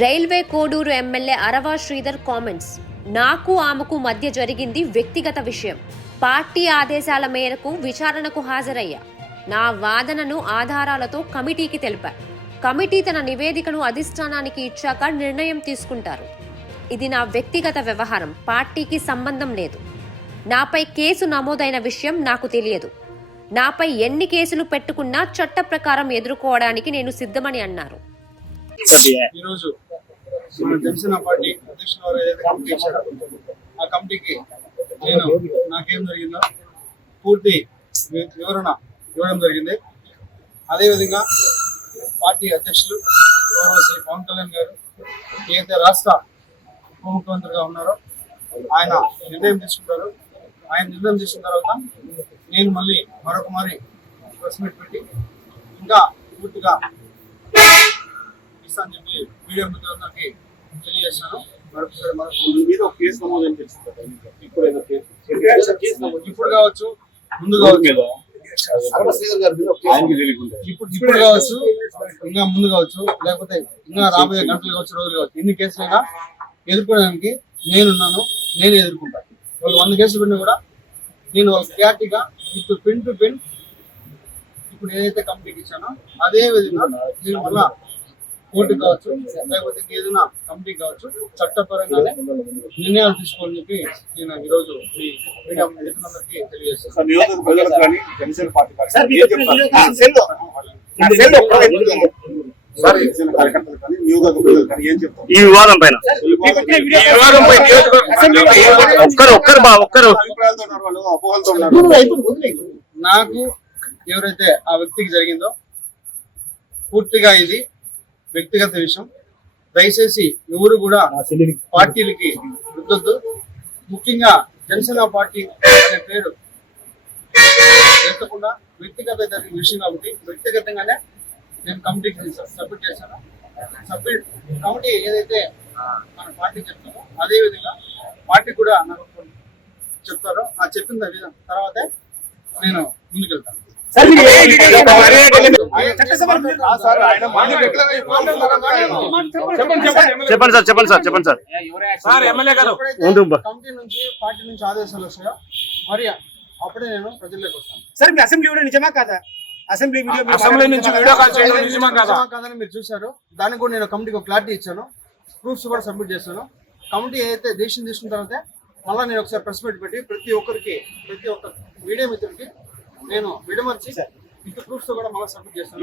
Railway Koduru MLA అరవ Sridhar comments. నాకు ఆమెకు మధ్య జరిగింది వ్యక్తిగత విషయం. పార్టీ ఆదేశాల మేరకు విచారణకు హాజరయ్యా. నా వాదనను ఆధారాలతో కమిటీకి తెలిపా. కమిటీ తన నివేదికను అధిష్టానానికి ఇచ్చాక నిర్ణయం తీసుకుంటారు. ఇది నా వ్యక్తిగత వ్యవహారం, పార్టీకి సంబంధం లేదు. నాపై కేసు నమోదైన విషయం నాకు తెలియదు. నాపై ఎన్ని కేసులు పెట్టుకున్నా చట్ట ప్రకారం ఎదుర్కోవడానికి నేను సిద్ధమని అన్నారు. ఈరోజు మన జనసేన పార్టీ అధ్యక్షుల వారు ఏదైతే కమిటీ ఇచ్చారో ఆ కమిటీకి నేను నాకేం జరిగిందో పూర్తి వివరణ ఇవ్వడం జరిగింది. అదేవిధంగా పార్టీ అధ్యక్షులు గౌరవ శ్రీ పవన్ కళ్యాణ్ గారు ఏదైతే రాష్ట్ర ఉప ముఖ్యమంత్రిగా ఉన్నారో ఆయన నిర్ణయం తీసుకుంటారు. ఆయన నిర్ణయం తీసుకున్న తర్వాత నేను మళ్ళీ మరొక మారి ప్రెస్ మీట్ పెట్టి ఇంకా పూర్తిగా అని చెప్పి మీడియా మిత్రులందరికీ తెలియజేస్తాను. ఇప్పుడు కావచ్చు, ముందు కావచ్చు, ఇప్పుడు కావచ్చు, ఇంకా ముందు కావచ్చు, లేకపోతే ఇంకా రాబోయే గంటలు కావచ్చు, రోజులు కావచ్చు, ఎన్ని కేసులైనా ఎదుర్కోవడానికి నేనున్నాను. నేను ఎదుర్కొంటాను. వాళ్ళు 100 కేసులు పెట్టినా కూడా నేను వాళ్ళ క్లారిటీగా ఇప్పుడు పిన్ టు పిన్ ఇప్పుడు ఏదైతే కంప్లీట్ ఇచ్చానో అదే విధంగా నేను మళ్ళా కోర్టు కావచ్చు, లేకపోతే ఏదైనా కమిటీ కావచ్చు, చట్టపరంగానే నిర్ణయాలు తీసుకోవాలని చెప్పి నేను ఈరోజు మీడియా మిత్రులందరికీ తెలియజేస్తాను. ఈ వివాదం పైన నాకు ఎవరైతే ఆ వ్యక్తికి జరిగిందో పూర్తిగా ఇది వ్యక్తిగత విషయం. దయచేసి ఎవరు కూడా పార్టీలకి వృద్ధొద్దు. ముఖ్యంగా జనసేన పార్టీ అనే పేరు ఎత్తకుండా వ్యక్తిగత విషయం కాబట్టి వ్యక్తిగతంగానే నేను కమిటీకి సబ్మిట్ చేశాను. కమిటీ ఏదైతే మన పార్టీ చెప్తామో అదే విధంగా పార్టీ కూడా నాకు చెప్తారో ఆ చెప్పిన విధం తర్వాతే నేను ముందుకెళ్తాను. చెప్పండి సార్. కమిటీ నుంచి పార్టీ నుంచి ఆదేశాలు వస్తాయో మరి అప్పుడే నేను ప్రజల్లోకి వస్తాను. సార్ మీ అసెంబ్లీ వీడియో నిజమా కాదా? అసెంబ్లీ నుంచి వీడియో కాల్ చేయడం నిజమా కాదని మీరు చూశారు. దానికి కూడా నేను కమిటీకి క్లారిటీ ఇచ్చాను. ప్రూఫ్స్ కూడా సబ్మిట్ చేస్తాను. కమిటీ ఏదైతే డెసిషన్ తీసుకున్న తర్వాత మళ్ళీ నేను ఒకసారి ప్రెస్ మీట్ పెట్టి ప్రతి ఒక్క మీడియా మిత్రుడికి నేను విడమర్చి ఇంటి ప్రూఫ్స్ కూడా మళ్ళీ సబ్మిట్ చేస్తాను.